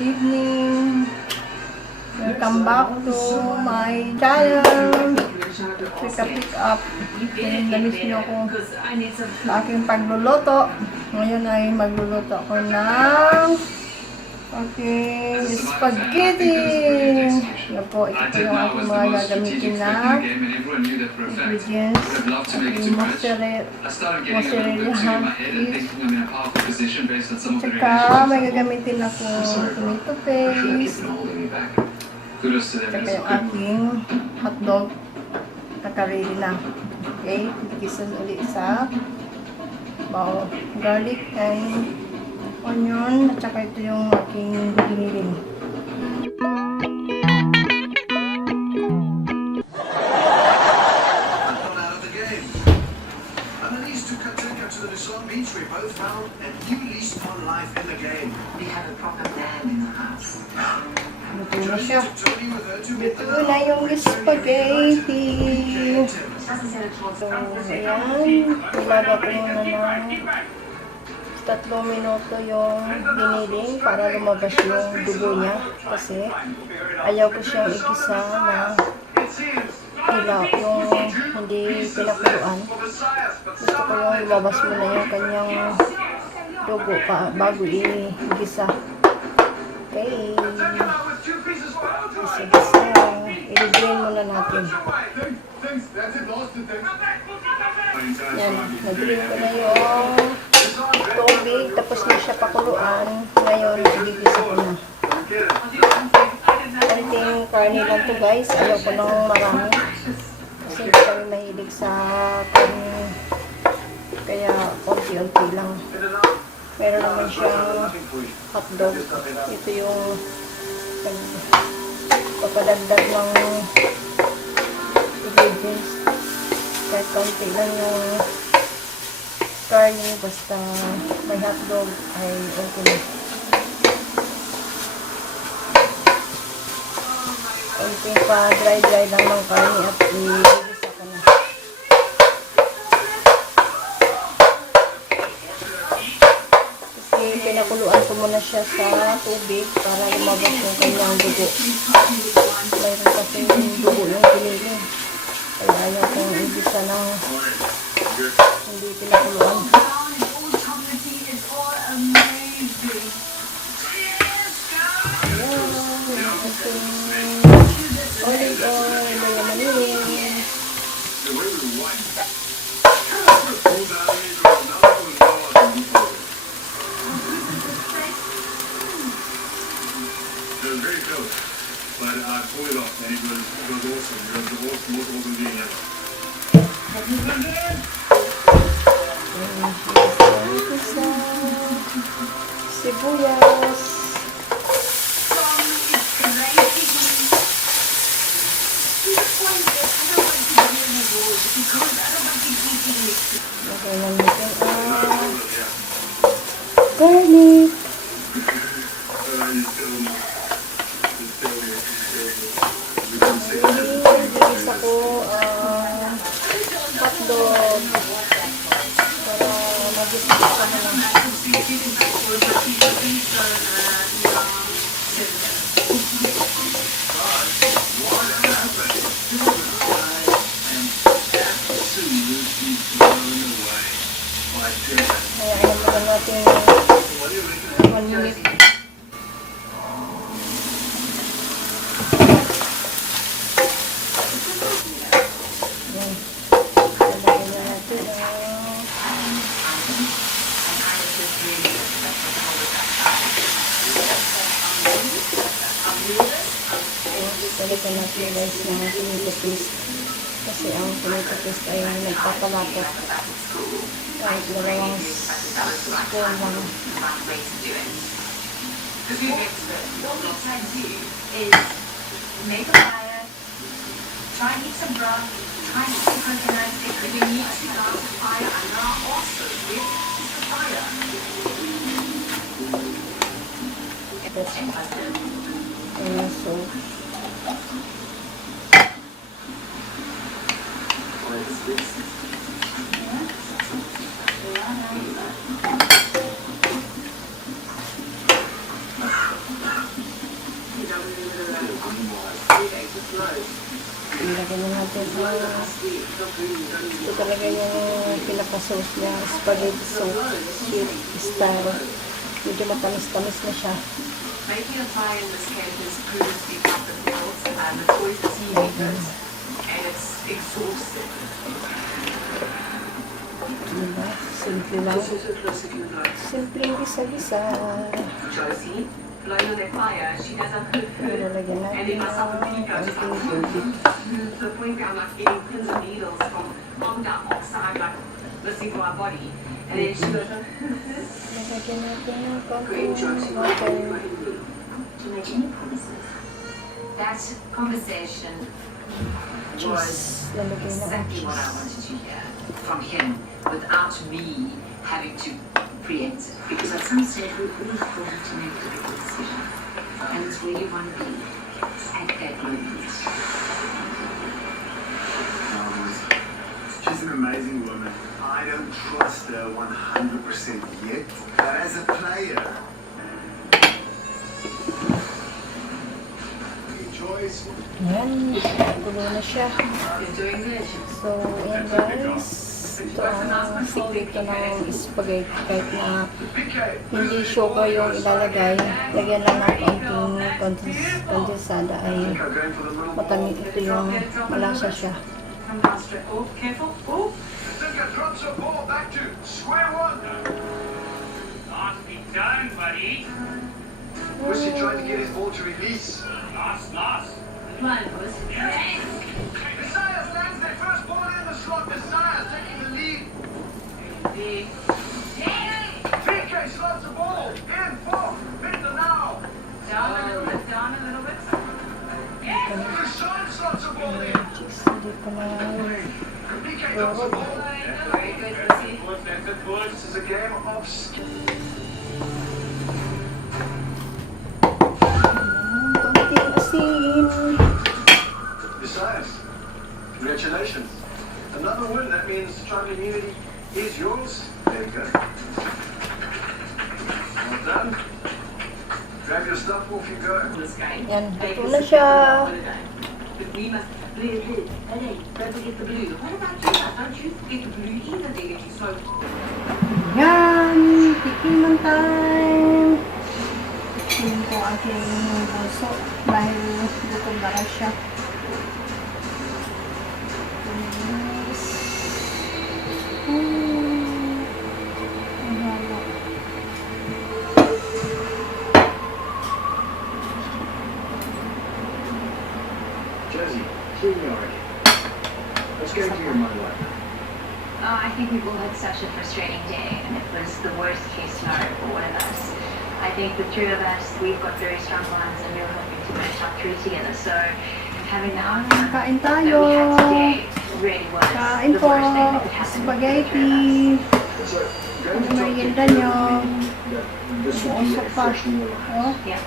evening. Welcome back to my channel. Pick up. Namis niyo ako sa aking pagluluto. Ngayon ay magluluto ako ng spaghetti. Yan po, ito yung aking mga gagamitin na ingredients. Aking mozzarella cheese. Tsaka may gagamitin ako tomato paste. Tsaka yung aking hotdog. Naka-ready na. Okay, ikisa ulit sa garlic and onion. At saka ito yung aking giniling. To the Lasang Beach, we both found a new lease on life in the game. We have a proper man in the house. Ito na siya. Ito na yung spaghetti. So, ayan. Ilaga ko muna ng 3 minuto yung giniling para lumabas yung dugo niya. Kasi ayaw ko siyang igisa na ilaw, yung hindi pinakuluan. Gusto ko yung lumabas muna yung kanyang dugo bago i-gisa. Okay. Gisa-gisa. I-drain muna natin. Yan. Nag-drain ko na yung tubig. Tapos na siya pakuluan. Ngayon, i-gisa ko na. Konting karne lang to guys. Ayaw ko ng marami. Kasi hindi kami mahilig sa karne. Kaya konti-unti lang. Meron naman siyang hotdog. Ito yung papadagdag ng ingredients. Kahit konti lang yung karne. Basta may hotdog ay okay na. Konting pa dry lang ng karne at i-gisa ko na. Kasi pinakuluan ko muna siya sa tubig para lumabas yung kanyang dugo. Mayroon kasi yung dugo yung giniling. Kaya ayaw kong i-gisa ng hindi pinakuluan. Olive oil, mayamanin. Very close, but I pulled it off and it was awesome. It was awesome being there. Sibuyas. Lagyan natin ang garlic. Nagigis ako hotdog para mag-gisa ka na lang. Kaya alam natin 1 minute. Yan. Lagyan na natin balikan natin guys ng tomato paste. Kasi ang tomato paste ay nagpapalapot. Kahit dalawang spoon lang. What we try to do is make a fire, try and heat some broth, try and heat some coconut. If you need to start the fire, and now also with the fire. So, Lagyan na natin ito talaga yung pinaka-sauce niya, spaghetti sauce, sweet style. Medyo matamis-tamis na siya. Making a pie in this case is previously cut the pills and the choice is easy and it's exhausting. Diba? Simple lang. Simple gisa-gisa. Josie, blowing on their fire, she does a Pero lagyan and natin in myself a pico, just konting tubig. to the point where I'm like getting pins and needles from on the outside, like listening to our body. And then she goes, Lagyan natin ng Great, Josie. konting water. to make any promises. That conversation was Cheese. Lalagyan na ang exactly what I cheese. wanted to hear from him without me having to preempt it. Because at some stage we all thought to make difficult decisions. And it's where you want to be at that moment. She's an amazing woman. I don't trust her 100% yet, but as a player, Joyce. Yan. Gulo na siya. You're doing this. So, ayan guys. Ito ang secret ko ng spaghetti. Kahit na hindi sugar yung ilalagay, lagyan lang ng konting kondensada ay matamis. Ito yung malasa siya. Come down straight. Oh, careful. Oh. Zinga drops her ball back to square one. Nicely done, buddy. Was he trying to get his ball to release? Nice. Come on, boys. Messiah lands their first ball in the slot. Messiah taking the lead. Big. PK slots the ball. In four. Victor now. Down a little bit. Down a little bit. Rashawn slots the ball in. Cheese. Hindi pa na. PK drops the ball. Very good, Lucy. That's a push. This is a game of skill. Konting asin. Messiah, congratulations. Another win. That means tribal immunity is yours. There you go. Well done. Grab your stuff, off you go. This game. Yan. Take Ito a na sip siya. of the game. But we must blue. Hey, don't forget the blue. What about you? Don't you forget the blue either, dear. You're so Yan. Tikiman time. Tingin ko aking bulso dahil gutom na rin siya. Yes. Ang halo. Josie, here we are again. Let's get into your mind right now. I think we've all had such a frustrating day, and it was the worst case scenario for one of us. I think the three of us, we've got very strong bonds, and we were hoping to finish top three together. So having the outcome Kain that tayo. we had today really was Kain the po. worst thing that could happen to the three of Spaghetti. us. So, Ano going to talk merienda nyo? the small Usok pa. refreshing water. Oh. Yeah.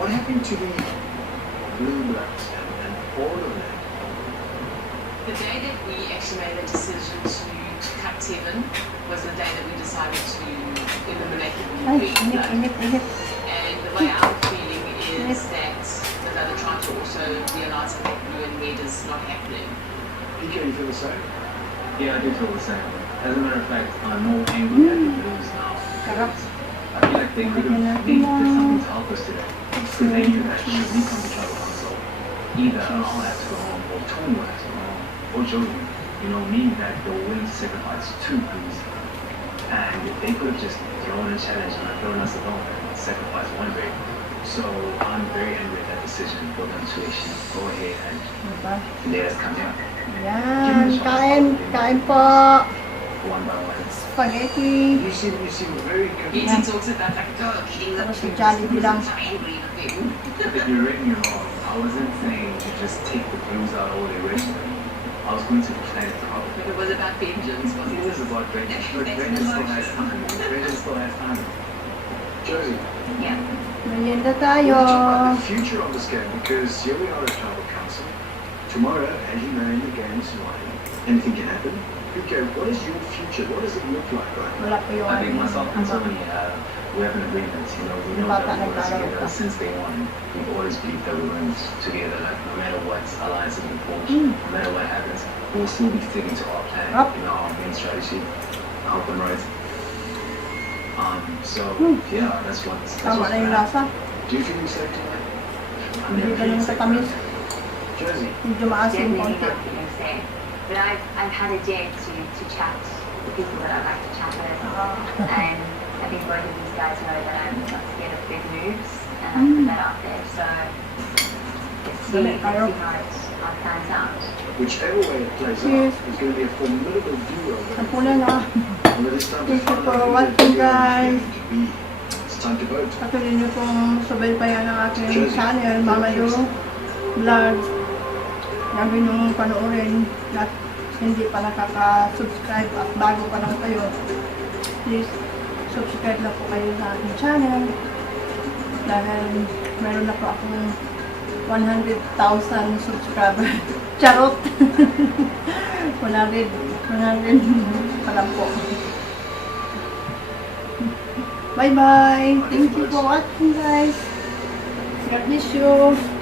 What happened to the blue blacks and all of that? The day that we actually made the decision to cut Tevin was the day that we decided to eliminate the Ay, green init, blood. init, init. And the way I'm feeling is that they're trying to also realize that blue and red is not happening. PK, you feel the same? Yeah, I do feel the same. As a matter of fact, I'm more angry at the Blues now. Sarap. I feel like they could have did something to help us today. Because they knew that should we come to trouble console, either I'll have to go home or Tony will have to go home, or Joey. You know, meaning that they were willing to sacrifice two Blues. And they could have just thrown a challenge and thrown us alone and sacrificed one grade. So I'm very angry at that decision for them to actually go ahead and Diba? let us come in Yan. Kain. Kain po. one by one. Spaghetti. You seem very good. He talks about like, oh, hitting the Tapos sa Jollibee lang. angry thing. If you read me wrong, I wasn't saying to just take the Blues out all the original. I was going to play it properly. But it was about vengeance, wasn't It is about vengeance, but vengeance still has time. Vengeance still has time. Josie, Yeah. Merienda we tayo. talk about the future of this game because here we are at Tribal Council. Tomorrow, as you know, in the game is wide. Anything can happen. Who UK, what is your future? What does it look like right now? Wala po yung I think aking myself and ama. Tony, we have an agreement. You know, we know that we work together since day one. We've always believed that we went together. Like no matter what alliances we forge, no matter what happens, we'll still be sticking to our plan. Up. You know, our main strategy, our open right. So yeah, that's what's Tama na yung gonna happen. lasa. Do you feel safe tonight? I'm Hindi gonna ganun feel safe. katamis. Jersey. Medyo maasim Definitely konti. not feeling safe. But I've had a dare to chat with people that I like to chat with. And I think both of these guys know that I'm not scared of big moves and I put that out there. So let's see how it pans out. Whichever way it plays Yes. out, it's going to be a formidable duo. Napuna na. And it is time to Thank you find for out who watching, the duo guys. is going to be. It's time to vote. Patuloy niyo pong subaybayan ang aking channel, Mama Do Vlog. Lagi niyong panoorin at hindi pa nakaka-subscribe at bago pa lang kayo. Please, subscribe na po kayo sa aking channel. Dahil meron na po akong 100,000 subscriber. Charot! 100 pa lang po. Bye-bye! Thank you for watching, guys. God bless you.